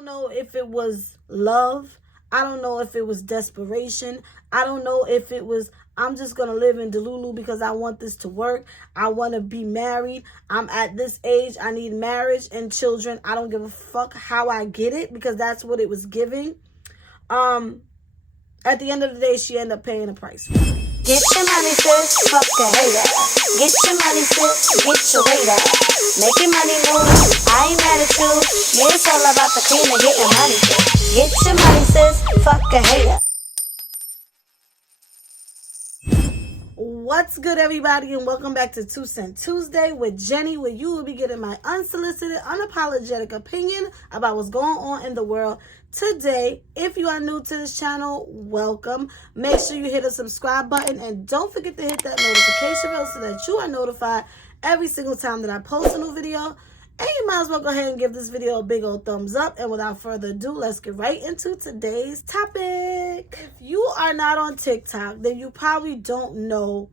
don't know if it was love. I don't know if it was desperation. I don't know if it was, I'm just going to live in Delulu because I want this to work. I want to be married. I'm at this age. I need marriage and children. I don't give a fuck how I get it because that's what it was giving. At the end of the day, she ended up paying a price. Get your money, sis, fuck a hater. Get your money, sis, get your weight up. Making money move, I ain't mad at you. Yeah, it's all about the cream and getting money, sis. Get your money, sis, fuck a hater. What's good, everybody, and welcome back to 2 Cent Tuesday with Jenny, where you will be getting my unsolicited, unapologetic opinion about what's going on in the world today. If you are new to this channel, welcome. Make sure you hit the subscribe button and don't forget to hit that notification bell so that you are notified every single time that I post a new video. And you might as well go ahead and give this video a big old thumbs up. And without further ado, let's get right into today's topic. If you are not on TikTok, then you probably don't know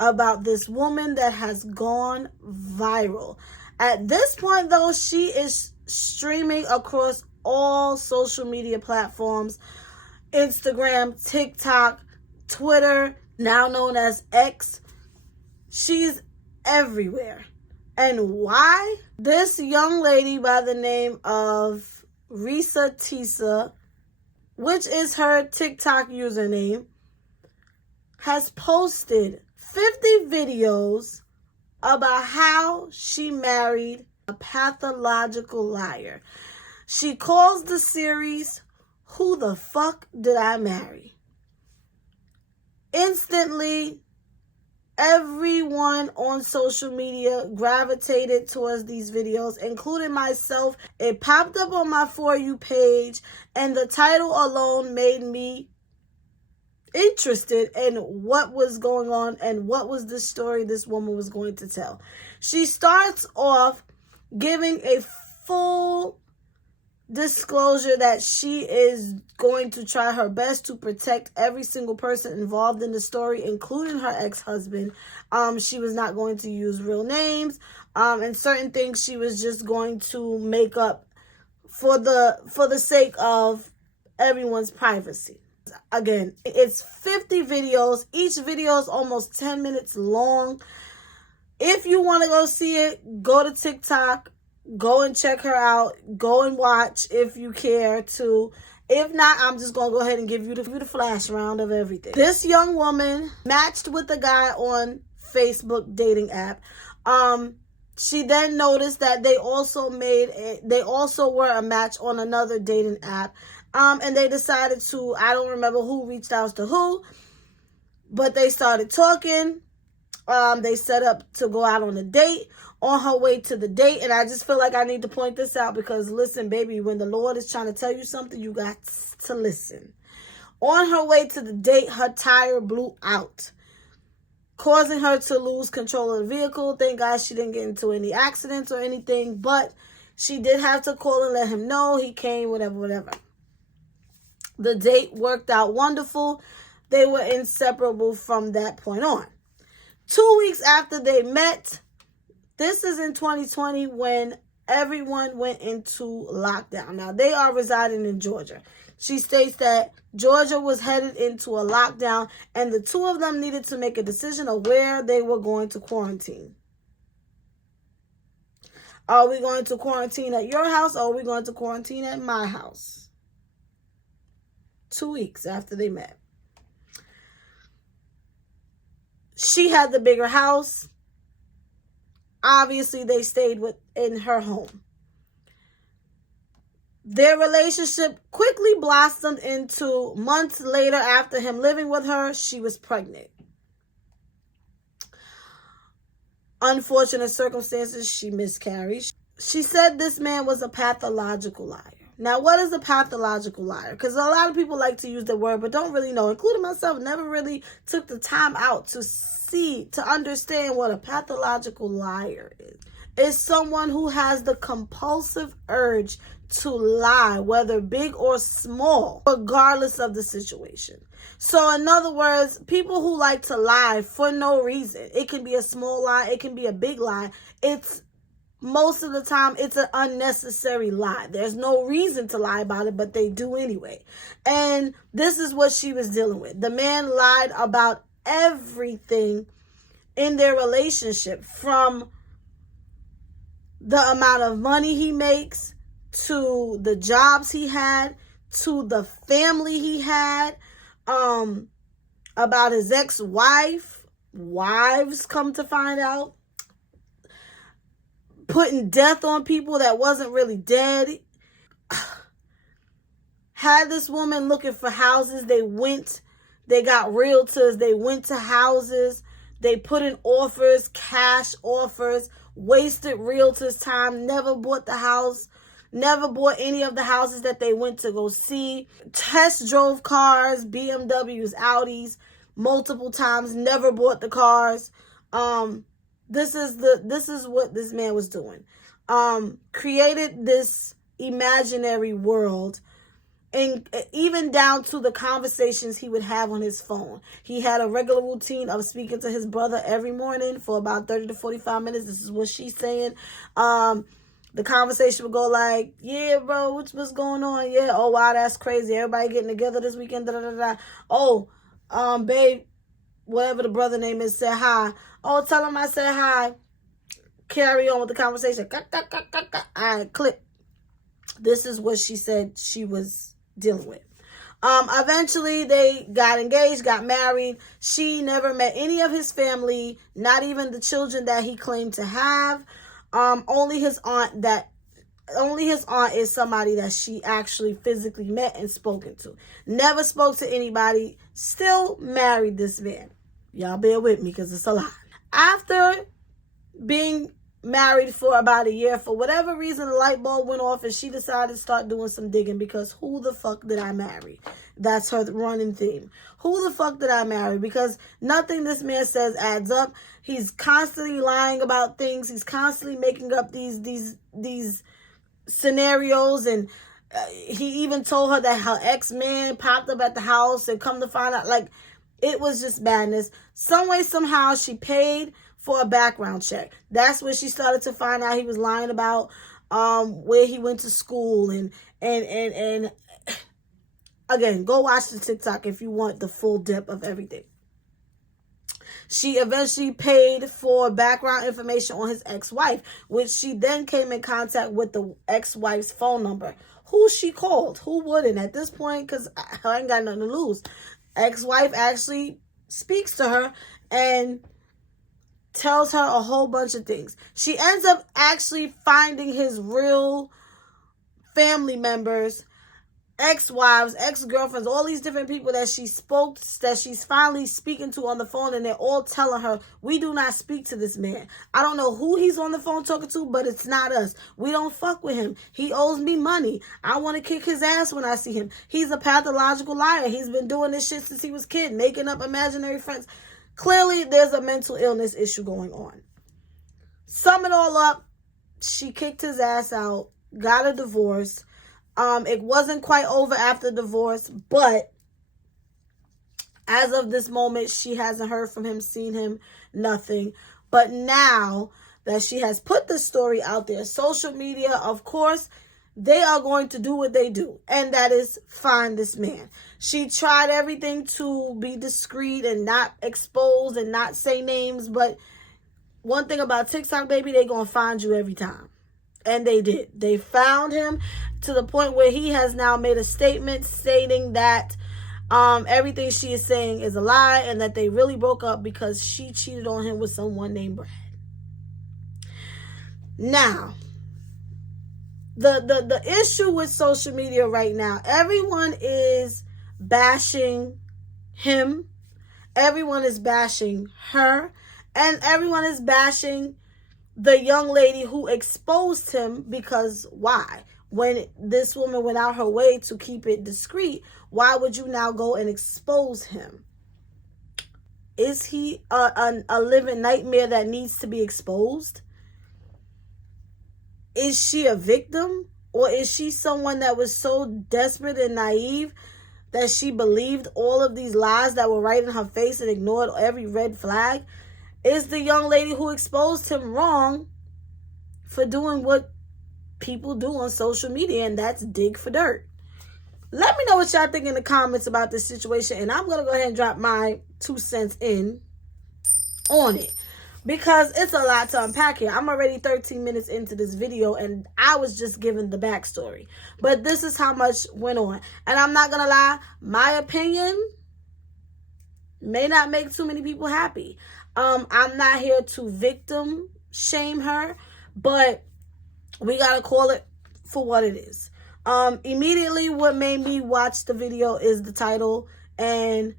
about this woman that has gone viral. At this point, though, she is streaming across all social media platforms: Instagram, TikTok, Twitter, now known as X. She's everywhere. And why? This young lady by the name of Risa Tisa, which is her TikTok username, has posted 50 videos about how she married a pathological liar. She calls the series, "Who the Fuck Did I Marry?" Instantly, everyone on social media gravitated towards these videos, including myself. It popped up on my For You page, and the title alone made me interested in what was going on and what was the story this woman was going to tell. She starts off giving a full disclosure that she is going to try her best to protect every single person involved in the story, including her ex-husband. She was not going to use real names, and certain things she was just going to make up for the sake of everyone's privacy. Again, it's 50 videos. Each video is almost 10 minutes long. If you want to go see it, go to TikTok. Go and check her out. Go and watch if you care to. If not, I'm just going to go ahead and give you the flash round of everything. This young woman matched with a guy on Facebook dating app. She then noticed that they also were a match on another dating app. And they decided to, I don't remember who reached out to who, but they started talking. They set up to go out on a date. On her way to the date, and I just feel like I need to point this out because, listen, baby, when the Lord is trying to tell you something, you got to listen. On her way to the date, her tire blew out, causing her to lose control of the vehicle. Thank God she didn't get into any accidents or anything, but she did have to call and let him know. He came, whatever. The date worked out wonderful. They were inseparable from that point on. 2 weeks after they met, this is in 2020 when everyone went into lockdown. Now, they are residing in Georgia. She states that Georgia was headed into a lockdown, and the two of them needed to make a decision of where they were going to quarantine. Are we going to quarantine at your house, or are we going to quarantine at my house? 2 weeks after they met. She had the bigger house. Obviously, they stayed in her home. Their relationship quickly blossomed into months later. After him living with her, she was pregnant. Unfortunate circumstances, she miscarried. She said this man was a pathological liar. Now, what is a pathological liar? Because a lot of people like to use the word, but don't really know, including myself, never really took the time out to understand what a pathological liar is. It's someone who has the compulsive urge to lie, whether big or small, regardless of the situation. So, in other words, people who like to lie for no reason. It can be a small lie. It can be a big lie. It's most of the time it's an unnecessary lie. There's no reason to lie about it, but they do anyway. And this is what she was dealing with. The man lied about everything in their relationship, from the amount of money he makes, to the jobs he had, to the family he had, about his ex-wife, wives, come to find out, putting death on people that wasn't really dead. Had this woman looking for houses. They got realtors, they went to houses, they put in offers, cash offers, wasted realtors' time, never bought the house, never bought any of the houses that they went to go see, test drove cars, BMWs, Audis, multiple times, never bought the cars. This is what this man was doing. Created this imaginary world, and even down to the conversations he would have on his phone. He had a regular routine of speaking to his brother every morning for about 30 to 45 minutes. This is what she's saying. The conversation would go like, yeah, bro, what's going on? Yeah, oh, wow, that's crazy. Everybody getting together this weekend. Da, da, da, da. Oh, babe, whatever the brother name is, said hi. Oh, tell him I said hi. Carry on with the conversation. All right, click. This is what she said she was dealing with. Eventually they got engaged, got married. She never met any of his family, not even the children that he claimed to have. Only his aunt is somebody that she actually physically met and spoken to. Never spoke to anybody. Still married this man. Y'all bear with me because it's a lot. After being married for about a year, for whatever reason, the light bulb went off and she decided to start doing some digging, because who the fuck did I marry? That's her running theme. Who the fuck did I marry? Because nothing this man says adds up. He's constantly lying about things. He's constantly making up these scenarios, and he even told her that her ex-man popped up at the house, and come to find out, like, it was just madness. Some way, somehow, she paid for a background check. That's when she started to find out he was lying about where he went to school, and again, go watch the TikTok if you want the full depth of everything. She eventually paid for background information on his ex-wife, which she then came in contact with the ex-wife's phone number. Who she called? Who wouldn't at this point? Because I ain't got nothing to lose. Ex-wife actually speaks to her and tells her a whole bunch of things. She ends up actually finding his real family members, ex-wives, ex-girlfriends, all these different people that she's finally speaking to on the phone, and they're all telling her, we do not speak to this man. I don't know who he's on the phone talking to, but it's not us. We don't fuck with him. He owes me money. I want to kick his ass when I see him. He's a pathological liar. He's been doing this shit since he was a kid, making up imaginary friends. Clearly, there's a mental illness issue going on. Sum it all up, she kicked his ass out, got a divorce. It wasn't quite over after divorce, but as of this moment, she hasn't heard from him, seen him, nothing. But now that she has put the story out there, social media, of course, they are going to do what they do, and that is find this man. She tried everything to be discreet and not expose and not say names, but one thing about TikTok, baby, they gonna find you every time. And they did. They found him to the point where he has now made a statement stating that everything she is saying is a lie, and that they really broke up because she cheated on him with someone named Brad. Now, the issue with social media right now, everyone is bashing him, everyone is bashing her, and everyone is bashing the young lady who exposed him. Because why? When this woman went out her way to keep it discreet, why would you now go and expose him? Is he a living nightmare that needs to be exposed? Is she a victim? Or is she someone that was so desperate and naive that she believed all of these lies that were right in her face and ignored every red flag? Is the young lady who exposed him wrong for doing what people do on social media, and that's dig for dirt. Let me know what y'all think in the comments about this situation, and I'm going to go ahead and drop my 2 cents in on it, because it's a lot to unpack here. I'm already 13 minutes into this video, and I was just giving the backstory. But this is how much went on. And I'm not going to lie, my opinion may not make too many people happy. I'm not here to victim shame her, but we got to call it for what it is. Immediately what made me watch the video is the title, and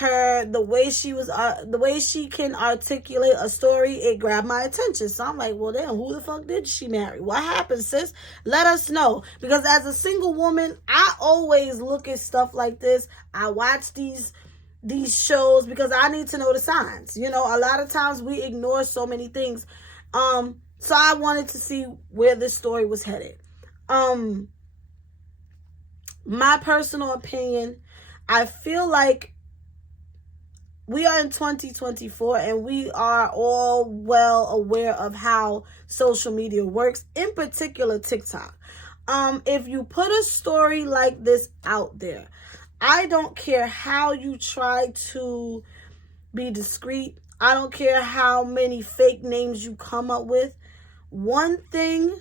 the way she can articulate a story. It grabbed my attention. So I'm like, well, damn, who the fuck did she marry? What happened, sis? Let us know. Because as a single woman, I always look at stuff like this. I watch these shows because I need to know the signs. You know, a lot of times we ignore so many things. So I wanted to see where this story was headed. My personal opinion, I feel like we are in 2024, and we are all well aware of how social media works, in particular TikTok. If you put a story like this out there, I don't care how you try to be discreet. I don't care how many fake names you come up with. One thing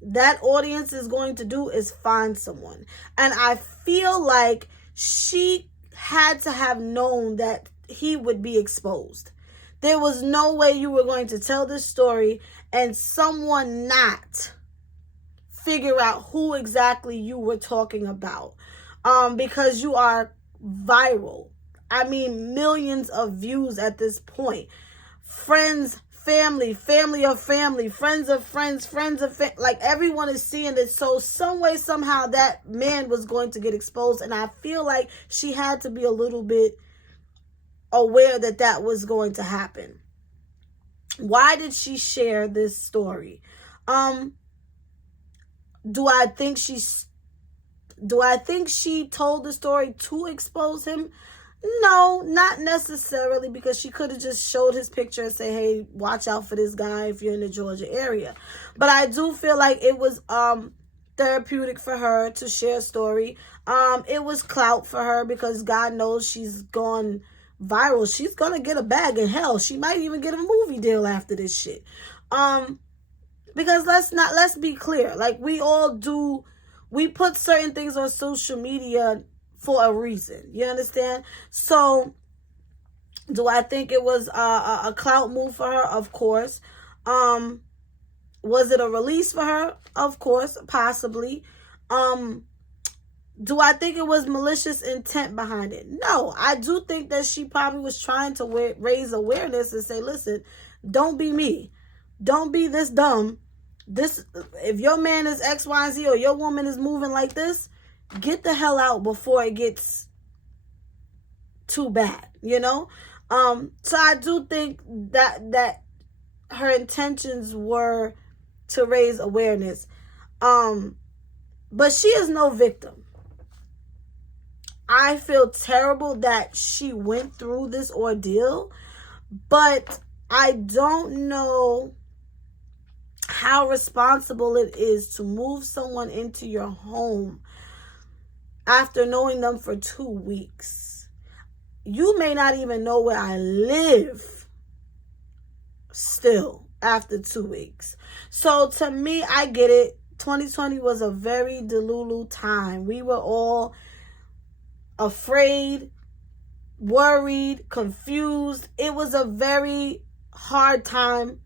that audience is going to do is find someone. And I feel like she had to have known that he would be exposed. There was no way you were going to tell this story and someone not figure out who exactly you were talking about, because you are viral. I mean, millions of views at this point. Friends, family, family of family, friends of friends, friends of like everyone is seeing it. So some way, somehow that man was going to get exposed. And I feel like she had to be a little bit aware that that was going to happen. Why did she share this story? Do I think she told the story to expose him? No, not necessarily, because she could have just showed his picture and say, hey, watch out for this guy if you're in the Georgia area. But I do feel like it was therapeutic for her to share a story. It was clout for her, because God knows she's gone viral. She's gonna get a bag in hell. She might even get a movie deal after this shit. Because let's be clear. Like, we put certain things on social media for a reason. You understand? So, do I think it was a clout move for her? Of course. Was it a release for her? Of course, possibly. Do I think it was malicious intent behind it? No, I do think that she probably was trying to raise awareness and say, listen, don't be me. Don't be this dumb. If your man is X, Y, and Z, or your woman is moving like this, get the hell out before it gets too bad, you know? So I do think that her intentions were to raise awareness. But she is no victim. I feel terrible that she went through this ordeal, but I don't know how responsible it is to move someone into your home after knowing them for 2 weeks. You may not even know where I live still after 2 weeks. So to me, I get it. 2020 was a very delulu time. We were all afraid, worried, confused. It was a very hard time.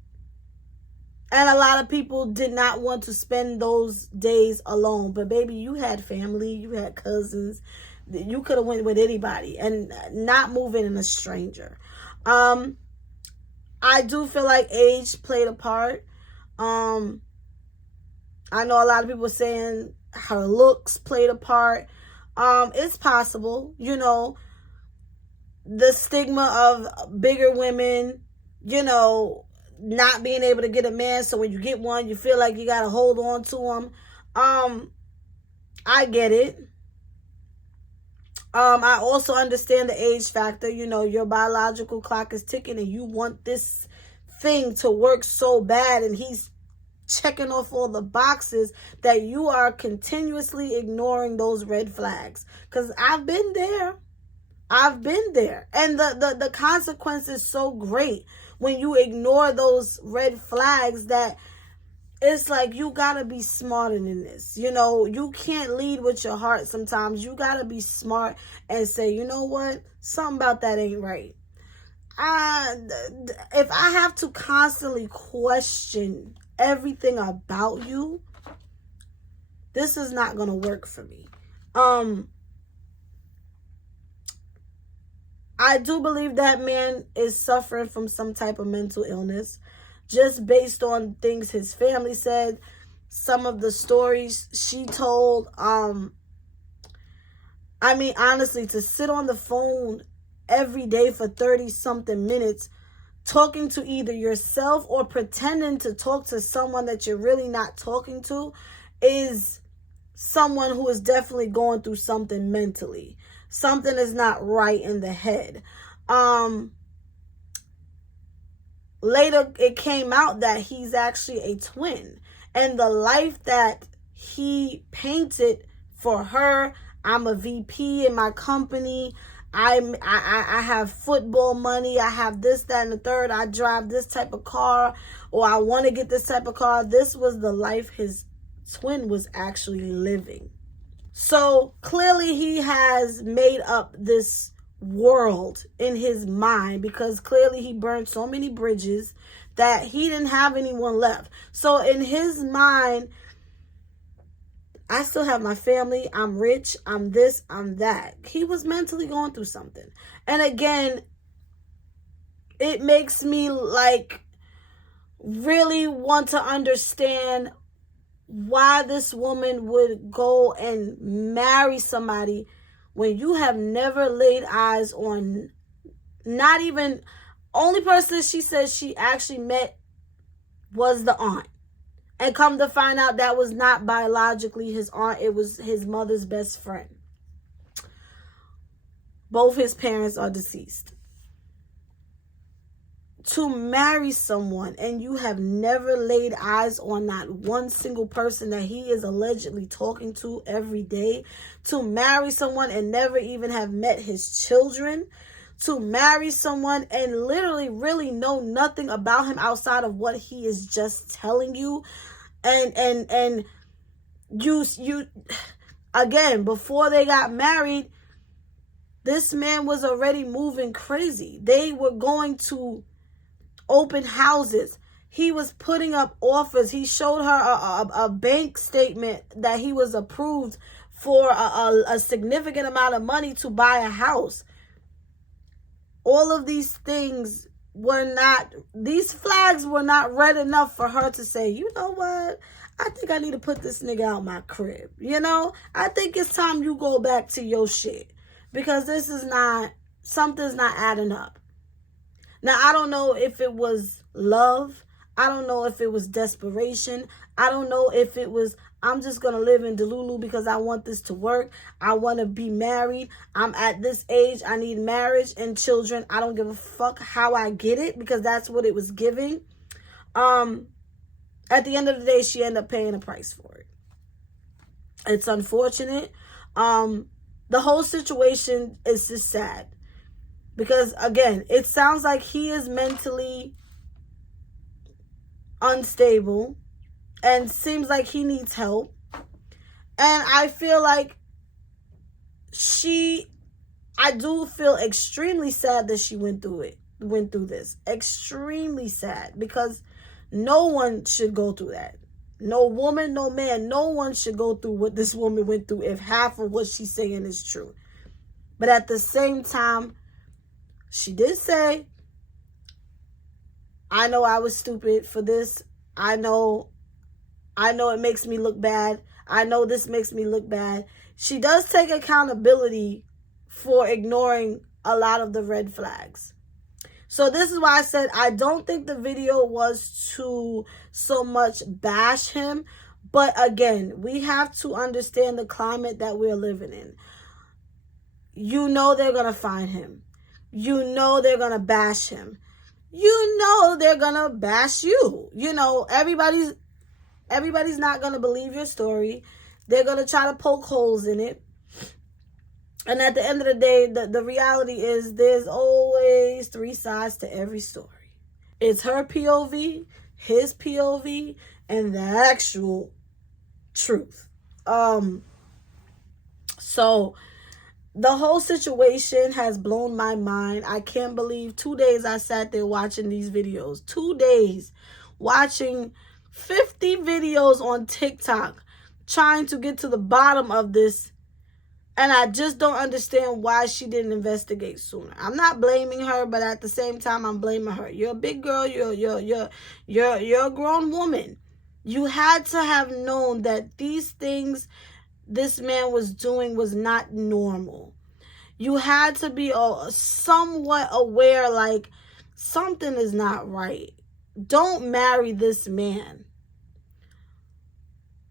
And a lot of people did not want to spend those days alone. But baby, you had family, you had cousins. You could have went with anybody and not moving in a stranger. I do feel like age played a part. I know a lot of people saying her looks played a part. It's possible, you know, the stigma of bigger women, you know, not being able to get a man. So when you get one, you feel like you got to hold on to him. I get it. I also understand the age factor. You know, your biological clock is ticking and you want this thing to work so bad, and he's checking off all the boxes that you are continuously ignoring those red flags. Because I've been there. I've been there. And the consequence is so great when you ignore those red flags that it's like you gotta be smarter than this. You know, you can't lead with your heart sometimes. You gotta be smart and say, you know what? Something about that ain't right. If I have to constantly question everything about you, this is not gonna work for me. I do believe that man is suffering from some type of mental illness, just based on things his family said, some of the stories she told. I mean, honestly, to sit on the phone every day for 30 something minutes talking to either yourself or pretending to talk to someone that you're really not talking to is someone who is definitely going through something mentally. Something is not right in the head. Later it came out that he's actually a twin, and the life that he painted for her, I'm a VP in my company, I have football money, I have this, that, and the third, I drive this type of car, or I want to get this type of car. This was the life his twin was actually living. So clearly he has made up this world in his mind, because clearly he burned so many bridges that he didn't have anyone left. So in his mind, I still have my family, I'm rich, I'm this, I'm that. He was mentally going through something. And again, it makes me like really want to understand why this woman would go and marry somebody when you have never laid eyes on, not even, only person she says she actually met was the aunt. And come to find out that was not biologically his aunt, it was his mother's best friend. Both his parents are deceased. To marry someone and you have never laid eyes on not one single person that he is allegedly talking to every day, to marry someone and never even have met his children, to marry someone and literally really know nothing about him outside of what he is just telling you, and you again, before they got married, this man was already moving crazy. They were going to open houses. He was putting up offers. He showed her a bank statement that he was approved for a significant amount of money to buy a house. All of these things were not, these flags were not red enough for her to say, you know what, I think I need to put this nigga out my crib. You know, I think it's time you go back to your shit, because this is not, something's not adding up. Now, I don't know if it was love. I don't know if it was desperation. I don't know if it was, I'm just going to live in Delulu because I want this to work. I want to be married. I'm at this age. I need marriage and children. I don't give a fuck how I get it, because that's what it was giving. At the end of the day, she ended up paying a price for it. It's unfortunate. The whole situation is just sad. Because, again, it sounds like he is mentally unstable and seems like he needs help. And I feel like I do feel extremely sad that she went through this. Extremely sad, because no one should go through that. No woman, no man, no one should go through what this woman went through if half of what she's saying is true. But at the same time, she did say, I know I was stupid for this. I know it makes me look bad. I know this makes me look bad. She does take accountability for ignoring a lot of the red flags. So this is why I said I don't think the video was to so much bash him. But again, we have to understand the climate that we're living in. You know they're going to find him. You know they're going to bash him. You know they're going to bash you. You know, everybody's Everybody's not going to believe your story. They're going to try to poke holes in it. And at the end of the day, the reality is there's always three sides to every story. It's her POV, his POV, and the actual truth. So the whole situation has blown my mind. I can't believe 2 days I sat there watching these videos. 2 days watching 50 videos on TikTok trying to get to the bottom of this. And I just don't understand why she didn't investigate sooner. I'm not blaming her, but at the same time, I'm blaming her. You're a big girl. You're a grown woman. You had to have known that these things this man was doing was not normal. You had to be somewhat aware, like, something is not right. Don't marry this man.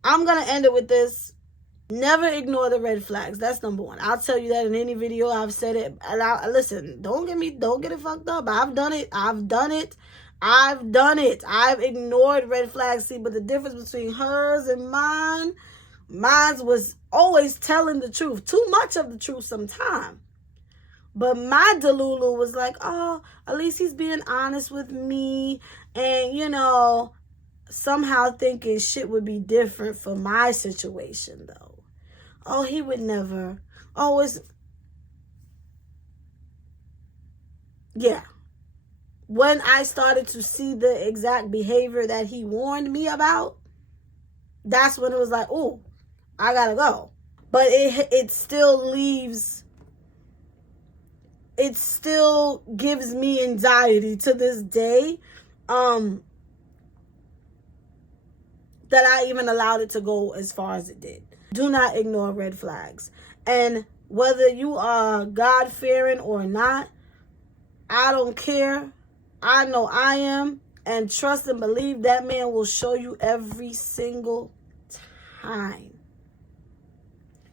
I'm going to end it with this. Never ignore the red flags. That's number one. I'll tell you that in any video. I've said it. And listen, don't get it fucked up. I've done it. I've ignored red flags. See, but the difference between hers and mine was always telling the truth. Too much of the truth sometimes. But my Delulu was like, oh, at least he's being honest with me. And, you know, somehow thinking shit would be different for my situation, though. Oh, he would never. Oh, yeah. When I started to see the exact behavior that he warned me about, that's when it was like, oh, I gotta go. But it still leaves, it still gives me anxiety to this day, that I even allowed it to go as far as it did. Do not ignore red flags. And whether you are God-fearing or not, I don't care. I know I am. And trust and believe that man will show you every single time.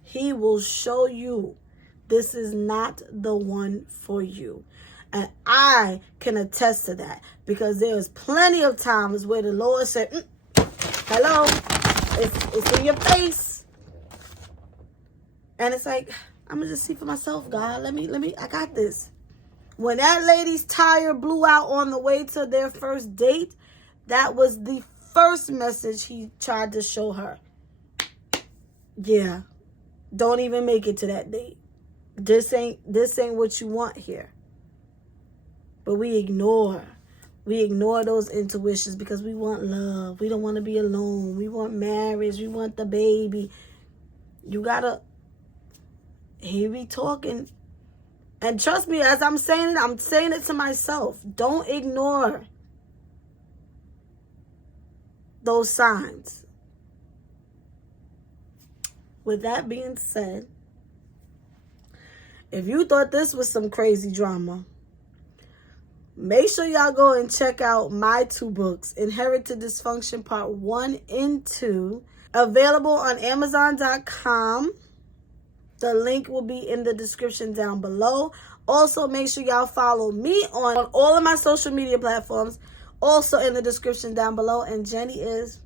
He will show you this is not the one for you. And I can attest to that, because there was plenty of times where the Lord said, hello, it's in your face. And it's like, I'm going to just see for myself, God. Let me, I got this. When that lady's tire blew out on the way to their first date, that was the first message he tried to show her. Yeah, don't even make it to that date. This ain't what you want here. But we ignore those intuitions because we want love. We don't want to be alone. We want marriage. We want the baby. You gotta hear me talking. And trust me, as I'm saying it to myself. Don't ignore those signs. With that being said, if you thought this was some crazy drama, make sure y'all go and check out my 2 books, Inherited Dysfunction Part 1 and 2, available on Amazon.com. The link will be in the description down below. Also, make sure y'all follow me on all of my social media platforms, also in the description down below. And Jenny is